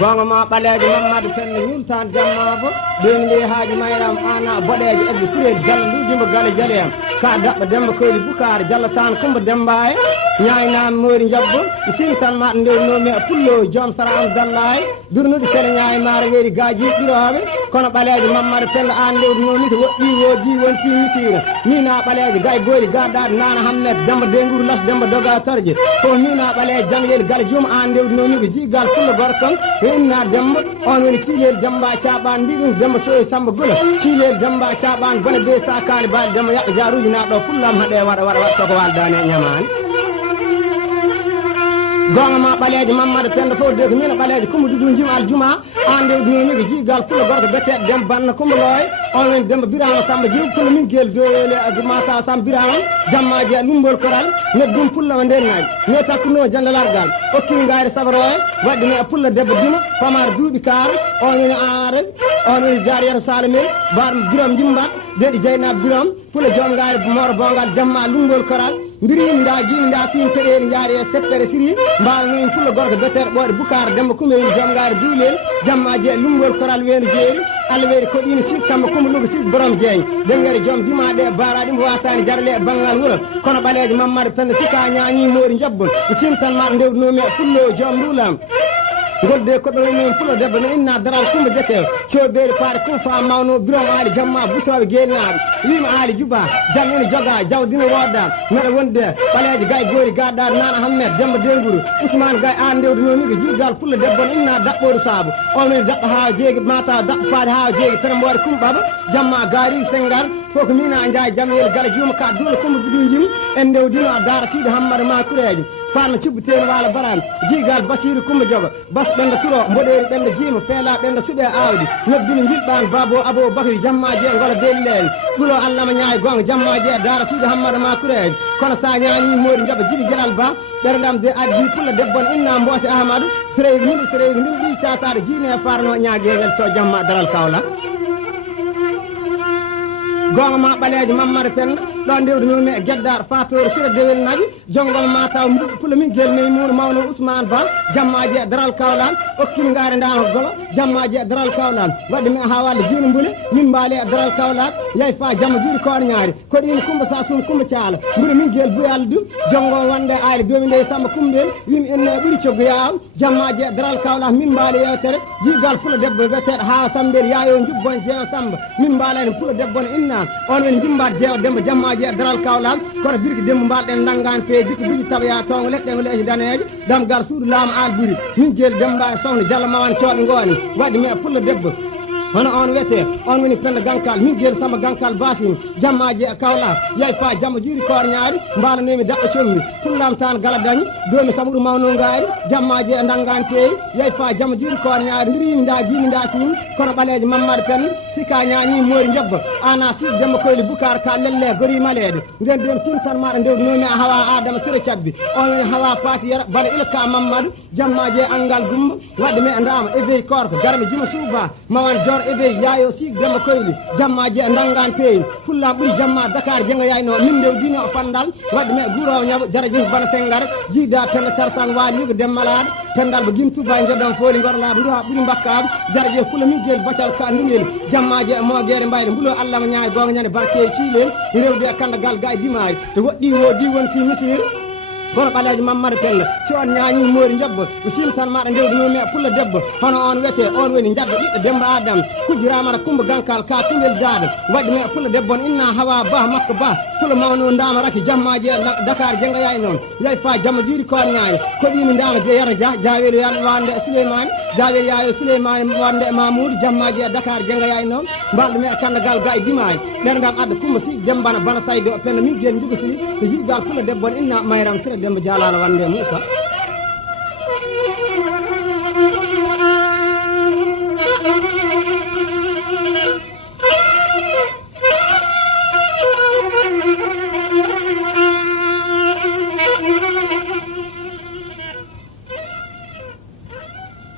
gonga ma ɓaleejo Mamadou Penda ñultade jammabo ɗemde haaji mayram ana boɗejo ebbe kureji jalla ndujimbo gale jaleyam ka daɓɓa demba koyli bukar jalla tan kumba demba e ñaynami moori jabbo simi tan maɗa ndewnomi e pullo joom sara am dallaye durnude kene ñaayi maaro weeri gaji ɓiroɓe kono ɓaleejo Mamadou Penda an ndewnomi to woɗɗi woodi wonti misira mina ɓaleejo gay goori garɗaɗe nana hammed demba dengour las demba doga tarje ko mina ɓaleejo jangyel gale joom an ndewnomi ko jigal pullo gorkon inna demba on woni kiilel demba caɓan mbiɗum demba soye samba gula kiilel demba caɓan bone be sakani baɗi demba yaɓɓe jaruji naɗo fullam haɗe waɗa soko waldani e ñamani gonga ma ɓaleejo Mamadou Penda fof de ko mina ɓaleejo kumba dudu jim aljuma an ndewnomi ko jigal pullo gorko beteɗo demba banna kumba looye on woni demba birama samba jiw pullo min guel doole mata samba birama jammaji a lumbol koral neddum pullama ndennaji ne takkuno jandalargal okkimi gaari saboroye wadde ne pulla debbo duma pamar duuɓi kaar on woni aare on woni jariyata salamel mbaɗo biram jimbat deɗi jeynab biram pulla joom gaari moro bongal jamma lumbol koral mbirimi nda jimi nda fin peɗeli jaari e teppere siri mbawno min pulla gorko betere ɓoɗe bukar demba kumba woni joom gaari duulel jammaji e lumbol koral weeno jeeri Allah weeri koɗino sik samba kumba lugo sik borom jeeyi dengere joom dimaɗe baraɗi mo wasani jarale e banggal wuuro kono ɓaleejo Mamadou Penda sika ñañi moori jabbol mi sim tan maɗa ndewnomi e pullo joom ndulam golde koɗo men pulo debbo no inna daral kumba jeke coɓeeri paade kum fa mawno biron aali jamma busoɓe guelnaɓe wima aali juba jam ene joga jawdina wodda meɗa wonde ɓaleejo gay goori garɗaɗo nana hammed demba dengouru ousmane gay an ndewdenomi ko jiigal pulla debbo no inna daɓɓoɗo saabu on woni daɓɓa ha jeegui mata daɓɓa faade ha jeegui peremboɗe kumɓaɓa jamma gaari sengal fof ko mina jaay jamyel gala juuma ka duula kumba biɗu jim en ndewdino a daratiɗo hammara makureji fanno cibbiteno waala baram jiigal basiru kumba joga bas ɓenda turo mboɗeri ɓenda jiima feela ɓenda suuɓe awdi noddino jilɓan babo abo bakary jammaji e ngola belleni ɓuulo allahma ñaayi gonga jammaji e dara suudu hammada makureji kono sa ñaani moori jaɓa jiɗi gueɗal ba ɓerɗam de addi pulla debbon inna mboose ahmadou séreygu min ɗi casade jiine e farno ñaaguewel to jamma daral kawla gonga ma ɓaleejo Mamadou Penda ɗon ndewdenomi e gueddar fatore sira dewel naɓi jonggoma ma taw pulla min guel Maymouna mawno Ousmane Ba jammaji e daral kawlan okkimi gaare ndama golo jammaji e daral kawlan wadde mi ha walde jiino mbule min mbaali e daral kawlan yayi fa jamma juuɗe koore ñaari koɗima kumba sa sum kumba caala mbule min guel buyal du jongo wonde ayde domi nde samba kumɓel wimi enne ɓuuri coggoyaw jammaji e daral kawlan min mbaali yewtere jiigal pulla debbo weteɗo ha sambel yayo jubbon jeewo samba min mbaalani pulla debbo ne inna on woni jimbat jeewo demba jammaji e daral kawlan kono birki demba mbalɗen nangan peeji ko biji taɓaya tongo leɗɗe ngo leeji daneje damgal suudu laamu an ɓuuri min guel demba e sohna diallo mawan cooɗe ngooni wadde mi e pulla debbo hono on wiyete on woni Penda gankal min guel samba gankal basini jammaji e kawla yayi fa jamma juuri koore ñaari mbananomi daɓɓa commi pullam tan gala dañi domi saɓuɗo mawno ngaari jammaji e dangan peeyi yayi fa jamma juuri koore ñaari ndirimi nda jiimi nda simi kono ɓaleejo Mamadou Penda sika ñañi moori jabba ana siid demba koyli bukar ka lelle gori malede nden den sim tan maɗa ndewdenomi a hawa adama sira cabbi on woni hawa paati yara bala ilka Mamadou jammaji e angal gumba wadde me ndama éveil korko garmi juma suuba mawan jor ebe yayo sig demba koyli jammaji e dangan peeyi fullam ɓuuri jamma Dakar jenga yayno min ndewdino o fandal wadde me guurowo ñaɓo jaraji bana sengar jiida Penda sarsan waali yugo demmalaɗo pendal bo guim tuba joɗɗon fooli gorlaɓe nduha ɓuuri mbakkaɓe jaraji fulla min guel bacal ka ndumel jammaji e mogere mbayɗe mbulo allah ma ñaayi gonga ñande barke ciilen rewde e kandagal ga e dimaji to woɗɗi wodi wonti misir kono ɓaleejo Mamadou Penda si on ñañi moori jabbo mi sim tan maɗa ndewdenomi e pulla debbo hono on wiyete on woni jabba ɓiɗɗo demba adama kujjiramata kumba gankal ka kumbel daade waɗi me pulla debbo on inna hawa ba makko ba pulla mawno ndama raki jammaji e Dakar jenga yayi noon yayi fa jamma juuri koore ñaani koɗimi ndama je yara jaweli wande e Souleymane jaweli yayo Souleymane wande e Mamoudou jammaji e Dakar jenga yayi noon mbalɗo me e kandagal ga e dimaji ɓergam adda kumba si dembana bana sayde o Penda min guel jugo si so jiigal pulla debbo on inna mayram sira demba jalano wande Moussa